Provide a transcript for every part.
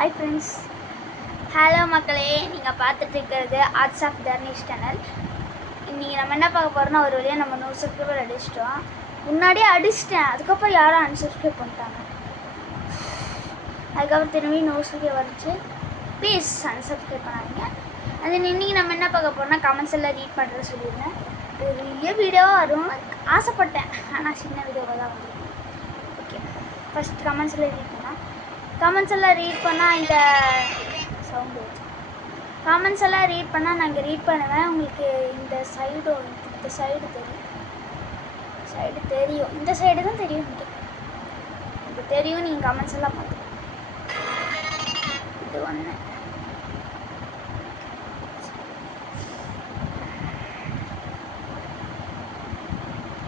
Hi friends, hello மக்களே. நீங்கள் பார்த்துட்டு இருக்கிறது ஆர்ட்ஸ் ஆஃப் தர்னிஷ் சேனல். இன்றைக்கி நம்ம என்ன பார்க்க போகிறோம்னா, ஒரு வழியாக நம்ம 100 சப்ஸ்கிரைபர் அடிச்சிட்டோம். முன்னாடியே அடிச்சிட்டேன், அதுக்கப்புறம் யாரும் அன்சப்ஸ்கிரைப் பண்ணிட்டாங்க. அதுக்கப்புறம் திரும்பி 100 சப்ஸ்கிரைப் வந்துச்சு. ப்ளீஸ் அன்சப்ஸ்கிரைப் பண்ணாதீங்க. அது இன்றைக்கி நம்ம என்ன பார்க்க போகிறோம்னா, கமெண்ட்ஸ் எல்லாம் ரீட் பண்ணுறது சொல்லியிருந்தேன். பெரிய வீடியோவாக வரும் ஆசைப்பட்டேன், ஆனால் சின்ன வீடியோவாக தான் வந்துருக்கு. ஓகே, ஃபஸ்ட் கமெண்ட்ஸ் எல்லாம் ரீட் பண்ணால் இந்த சவுண்டு காமெண்ட்ஸ் எல்லாம் ரீட் பண்ணால் நான் இங்கே ரீட் பண்ணுவேன். உங்களுக்கு இந்த சைடு தெரியும், இந்த சைடு தான் தெரியும். இது தெரியும், நீங்கள் கமெண்ட்ஸ் எல்லாம் பார்த்து இது ஒன்று.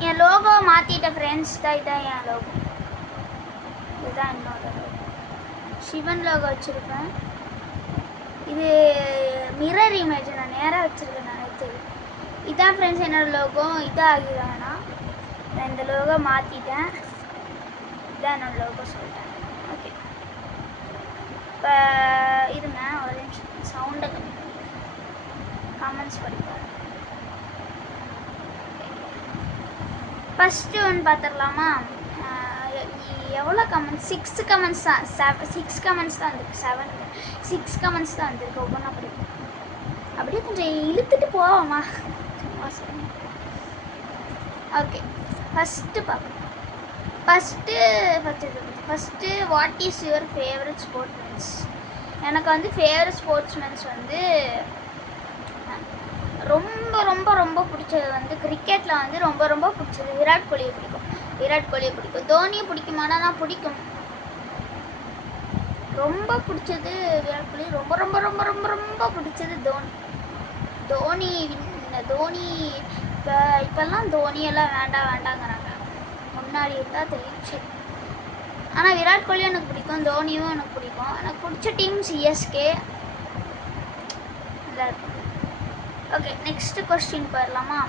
என் லோகோ மாற்றிட்டேன் ஃப்ரெண்ட்ஸ். இதான் என் லோகோ, இதுதான் என்னோட லோகோ. சிவன் லோகோ வச்சுருப்பேன். இது மிரர் இமேஜ் நான் நேராக வச்சுருக்கேன் நினைத்து. இதான் ஃப்ரெண்ட்ஸ் என்னோட லோகோ. இதாக ஆகிடுவேன்னா நான் இந்த லோகோ மாற்றிட்டேன். இதான் என்னோட லோகோ சொல்லிட்டேன். ஓகே, இப்போ இருங்க ஒரு நிமிஷம், சவுண்டை கம்மி பண்ணி கமெண்ட்ஸ் படிப்பேன். ஃபஸ்ட்டு ஒன்று பார்த்துடலாமா? எவ்வளோ கமெண்ட்ஸ்? 6 கமெண்ட்ஸ் தான். 6 கமெண்ட்ஸ் தான் வந்துருக்கு. 6 கமெண்ட்ஸ் தான் வந்துருக்கு. ஒவ்வொன்றா படிக்கும். அப்படியே கொஞ்சம் இழுத்துட்டு போவோமா? ஓகே, ஃபஸ்ட்டு பார்ப்போம். First what is your favourite sportsmens? எனக்கு வந்து ஃபேவரட் ஸ்போர்ட்ஸ்மென்ஸ் வந்து ரொம்ப ரொம்ப ரொம்ப பிடிச்சது வந்து கிரிக்கெட்டில் வந்து ரொம்ப பிடிச்சது விராட் கோலியை பிடிக்கும். தோனியை பிடிக்குமானா நான் பிடிக்கும். ரொம்ப பிடிச்சது விராட் கோலி. ரொம்ப ரொம்ப ரொம்ப ரொம்ப ரொம்ப பிடிச்சது தோனி. இப்போல்லாம் தோனியெல்லாம் வேண்டாங்கிறாங்க. முன்னாடி இருந்தால் தெரிஞ்சு. ஆனால் விராட் கோலியும் எனக்கு பிடிக்கும், தோனியும் எனக்கு பிடிக்கும். எனக்கு பிடிச்ச டீம் சிஎஸ்கே. நல்லா இருக்கும். ஓகே, நெக்ஸ்ட்டு கொஸ்டின் போயிடலாமா?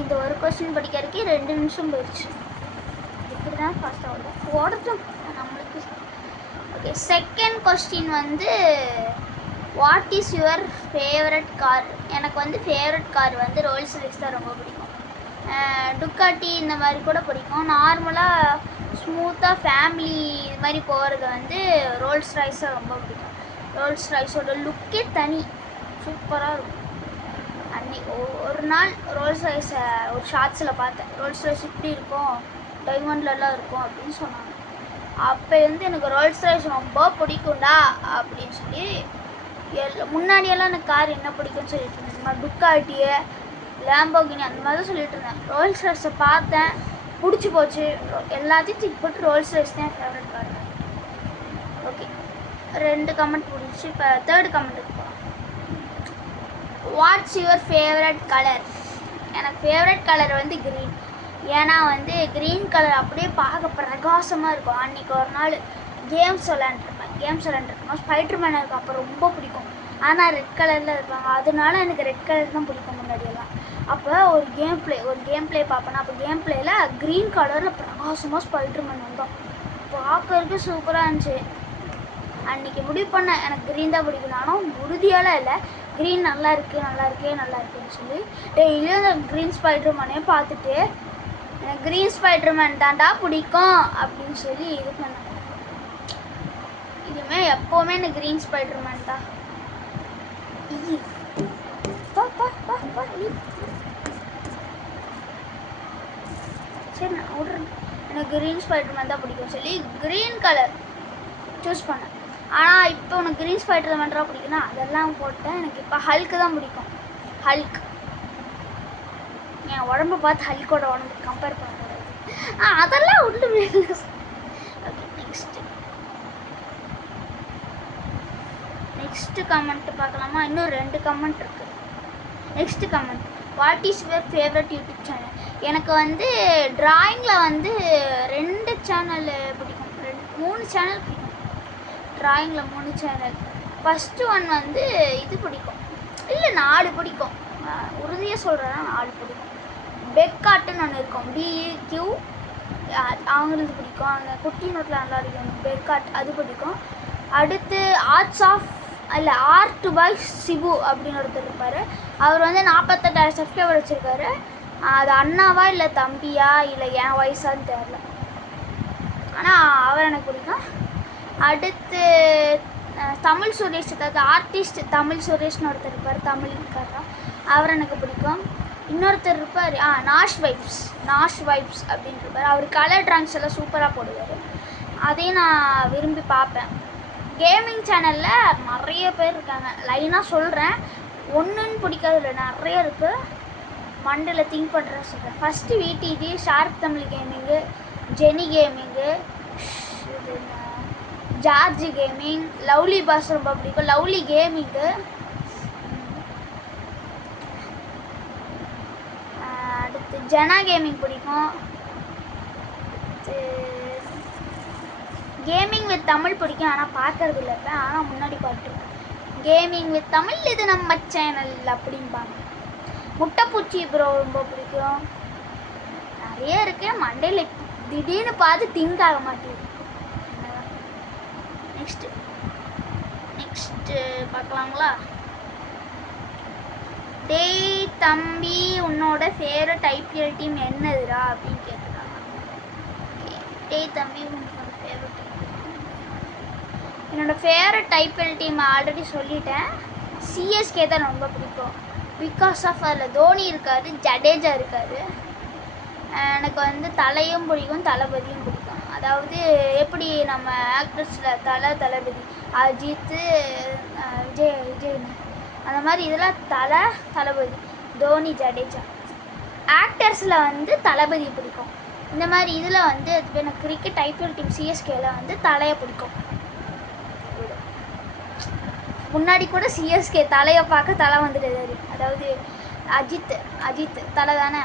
இந்த ஒரு கொஸ்டின் படிக்கிறதுக்கே 2 நிமிஷம் போயிடுச்சு. இப்படி தான் ஃபாஸ்ட்டாக ஓடட்டும் நம்மளுக்கு. ஓகே, செகண்ட் கொஸ்டின் வந்து what is your favourite car? எனக்கு வந்து ஃபேவரட் கார் வந்து ரோல்ஸ் ராய்ஸ் தான் ரொம்ப பிடிக்கும். டுக்காட்டி இந்த மாதிரி கூட பிடிக்கும். நார்மலாக ஸ்மூத்தாக ஃபேமிலி இது மாதிரி போகிறது வந்து ரோல்ஸ் ராய்ஸ் தான் ரொம்ப பிடிக்கும். ரோல்ஸ் ராய்ஸோட லுக்கே தனி, சூப்பராக இருக்கும். அன்றைக்கி ஒரு நாள் ரோல்ஸ் ராய்ஸை ஒரு ஷார்ட்ஸில் பார்த்தேன். ரோல்ஸ் ராய்ஸ் இப்படி இருக்கும், டைமண்ட்லலாம் இருக்கும் அப்படின்னு சொன்னாங்க. அப்போ வந்து எனக்கு ரோல்ஸ் ராய்ஸ் ரொம்ப பிடிக்கும்டா அப்படின்னு சொல்லி முன்னாடியெல்லாம் எனக்கு கார் என்ன பிடிக்கும்னு சொல்லிட்டு இருந்தேன். இந்த மாதிரி டுக்காட்டியே, லேம்போகினி அந்த மாதிரி தான் சொல்லிட்டு இருந்தேன். ரோல்ஸ் ராய்ஸை பார்த்தேன், பிடிச்சி போச்சு. எல்லாத்தையும் தூக்கி போட்டு ரோல்ஸ் ராய்ஸ் தான் ஃபேவரட் கார். ஓகே, 2 கமெண்ட் முடிச்சு. இப்போ 3rd கமெண்ட்டுக்கு போகலாம். What's your favourite colour? எனக்கு ஃபேவரட் கலர் வந்து க்ரீன். ஏன்னா வந்து க்ரீன் கலர் அப்படியே பார்க்க பிரகாசமாக இருக்கும். அன்றைக்கி ஒரு நாள் கேம்ஸ் விளையாண்டுருப்பேன். ஸ்பைடர்மேன் எனக்கு அப்போ ரொம்ப பிடிக்கும். ஆனால் ரெட் கலரில் இருப்பாங்க, அதனால எனக்கு ரெட் கலர் தான் பிடிக்கும் முன்னாடியெல்லாம். அப்போ ஒரு கேம் ப்ளே பார்ப்பேன். அப்போ கேம் ப்ளேயில் க்ரீன் கலரில் பிரகாசமாக ஸ்பைடர்மேன் வந்தோம். பார்க்கறதுக்கு சூப்பராக இருந்துச்சு. அன்றைக்கி முடிவு பண்ணேன் எனக்கு க்ரீன் தான் பிடிக்கும். ஆனால் உறுதியால் இல்லை, க்ரீன் நல்லா இருக்குன்னு சொல்லி டெய்லியும் அந்த க்ரீன் ஸ்பைடர்மேனே பார்த்துட்டு எனக்கு க்ரீன் ஸ்பைடர்மேன் தாண்டா பிடிக்கும் அப்படின்னு சொல்லி இது பண்ணேன். இதுவுமே எப்போவுமே எனக்கு க்ரீன் ஸ்பைடர்மேன் தான். சரி, நான் விட்றேன். எனக்கு க்ரீன் ஸ்பைடர்மேன் தான் பிடிக்கும் சொல்லி க்ரீன் கலர் சூஸ் பண்ணேன். ஆனால் இப்போ உனக்கு க்ரீன் ஸ்பைடர்மேன் தான் பிடிக்குன்னா அதெல்லாம் போட்டேன். எனக்கு இப்போ ஹல்க்கு தான் பிடிக்கும். ஹல்க் என் உடம்பு பார்த்து ஹல்கோட உடம்பு கம்பேர் பண்ணக்கூடாது. அதெல்லாம் ஒன்றுமே இல்லை. ஓகே, நெக்ஸ்ட்டு கமெண்ட்டு பார்க்கலாமா? இன்னும் 2 கமெண்ட் இருக்குது. Next comment, what is your favourite YouTube channel? எனக்கு வந்து ட்ராயிங்கில் வந்து 2 சேனல் பிடிக்கும். 3 சேனல் பிடிக்கும். ட்ராயிங்கில் 3 சேனல். ஃபஸ்ட்டு ஒன் வந்து இது பிடிக்கும், இல்லை 4 பிடிக்கும். உறுதியாக சொல்கிறேன்னா 4 பிடிக்கும். பெக்காட்டுன்னு ஒன்று இருக்கும், அவங்களுக்கு பிடிக்கும். அங்கே குட்டி நோட்டில் நல்லா இருக்கும் பெர்காட், அது பிடிக்கும். அடுத்து ஆர்ட் பை சிபு அப்படின்னு ஒருத்தர் இருப்பார். அவர் வந்து 48,000 சப்ஸ்கிரைபர் வச்சுருக்காரு. அது அண்ணாவா இல்லை தம்பியா இல்லை என் வயசான்னு தெரில, ஆனால் அவர் எனக்கு பிடிக்கும். அடுத்து தமிழ் சுரேஷ், அதாவது ஆர்டிஸ்ட் தமிழ் சுரேஷ்னு ஒருத்தர் இருப்பார், தமிழ்காரர், அவர் எனக்கு பிடிக்கும். இன்னொருத்தர் இருப்பார் நாஷ் வைப்ஸ் அப்படின்னு இருப்பார். அவர் கலர் ட்ராயிங்ஸ் எல்லாம் சூப்பராக போடுவார், அதையும் நான் விரும்பி பார்ப்பேன். கேமிங் சேனலில் நிறைய பேர் இருக்காங்க, லைனாக சொல்கிறேன், ஒன்றுன்னு பிடிக்காது இல்லை, நிறைய இருக்குது. மண்டல திங்க் பண்ணுறேன் சொல்கிறேன். First VTG, sharp Tamil கேமிங்கு, Jenny கேமிங்கு, George gaming, lovely pass ரொம்ப பிடிக்கும், லவ்லி கேமிங்கு, அடுத்து ஜனா கேமிங் பிடிக்கும். அடுத்து கேமிங் வித் தமிழ் பிடிக்கும், ஆனால் பார்க்கறது இல்லை இப்போ, ஆனால் முன்னாடி பார்த்துருக்கேன். கேமிங் வித் தமிழ், இது நம்ம சேனல் அப்படிம்பாங்க. முட்டைப்பூச்சி ப்ரோ ரொம்ப பிடிக்கும். நிறைய இருக்குது, மண்டையில் திடீர்னு பார்த்து திங்க் ஆக மாட்டேங்குது. நெக்ஸ்ட்டு பார்க்கலாங்களா? டேய் தம்பி, உன்னோட ஃபேவரட் IPL டீம் என்னதுடா அப்படின்னு கேட்டுருக்காங்க. டேய் தம்பி, உன்னோட ஃபேவரட் என்னோடய ஃபேவரட் IPL டீம் ஆல்ரெடி சொல்லிட்டேன். CSK தான் ரொம்ப பிடிக்கும். பிகாஸ் ஆஃப் அதில் தோனி இருக்கார், ஜடேஜா இருக்கார். எனக்கு வந்து தலையும் பிடிக்கும், தளபதியும் பிடிக்கும். அதாவது எப்படி நம்ம ஆக்டர்ஸில் தளபதி அஜித், விஜய் அந்த மாதிரி இதெல்லாம் தளபதி தோனி, ஜடேஜா. ஆக்டர்ஸில் வந்து தளபதி பிடிக்கும். இந்த மாதிரி இதில் வந்து எனக்கு கிரிக்கெட் IPL டீம் CSKல வந்து தலையை பிடிக்கும். முன்னாடி கூட CSK தலையை பார்க்க தலை வந்துடுறாரு. அதாவது அஜித் தலை தானே,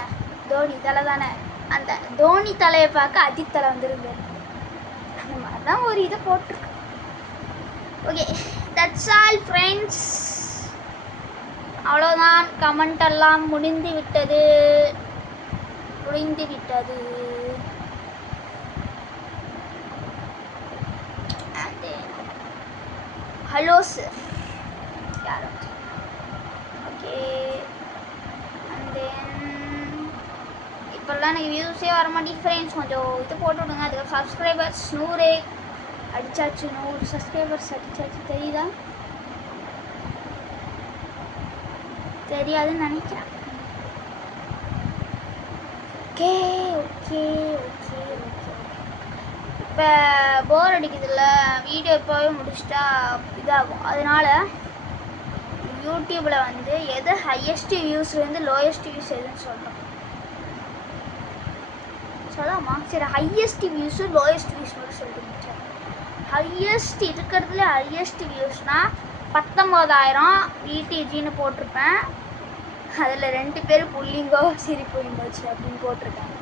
தோனி தலை தானே, அந்த தோனி தலையை பார்க்க அஜித் தலை வந்துருந்தாரு. அந்த மாதிரி தான் ஒரு இதை போட்டிருக்கு. Okay, that's all friends. அவ்வளோதான், கமெண்ட் எல்லாம் முடிந்து விட்டது. ஹலோ சார், யார்? ஓகே, அண்ட் தென் இப்போல்லாம் எனக்கு வியூஸே வர மாட்டேங்குது ஃப்ரெண்ட்ஸ், கொஞ்சம் இது போட்டு விடுங்க. அதுக்கு சப்ஸ்கிரைபர்ஸ் 100 அடிச்சாச்சு, 100 சப்ஸ்கிரைபர்ஸ் அடிச்சாச்சு. தெரியுதா? தெரியாதுன்னு நினைக்கிறேன். ஓகே ஓகே ஓகே ஓகே இப்போ போர் அடிக்குதுல்ல, வீடியோ இப்போவே முடிச்சிட்டா இதாகும். அதனால் யூடியூப்பில் வந்து எது ஹையஸ்ட் வியூஸ்லேருந்து லோயஸ்ட் வியூஸ் எதுன்னு சொல்லலாமா? சரி, ஹையஸ்ட் வியூஸு லோயஸ்ட் வியூஸ் மட்டும் சொல்லிட்டு. ஹையஸ்ட் இருக்கிறதுல ஹையஸ்ட் வியூஸ்னால் 19,000 VTGன்னு போட்டிருப்பேன். அதில் 2 பேர் புள்ளிங்கோ சிரிப்பு இமோஜி அப்படின்னு போட்டிருக்காங்க.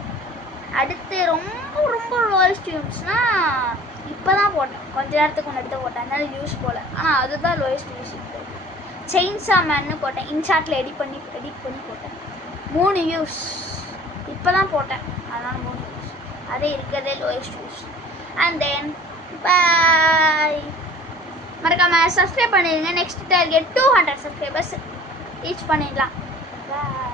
அடுத்து ரொம்ப ரொம்ப லோயஸ்ட் வியூஸ்னால் இப்போ தான் போட்டேன், கொஞ்ச நேரத்துக்கு முன்னாடி தான் போட்டேன், அதனால வியூஸ் போகல. ஆனால் அதுதான் லோயஸ்ட் வியூஸ். செயின்ஸா மேன்னு போட்டேன், இன்ஷாட்டில் எடிட் பண்ணி போட்டேன். 3 வியூஸ் இப்போ தான் போட்டேன், அதனால் 3 வியூஸ். அதே இருக்கிறதே லோயஸ்ட் வியூஸ். அண்ட் தென் பாய். மறக்காமல் சப்ஸ்கிரைப் பண்ணிடுங்க. நெக்ஸ்ட் டார்கெட் 200 சப்ஸ்கிரைபர்ஸ் ரீச் பண்ணிடலாம். Bye.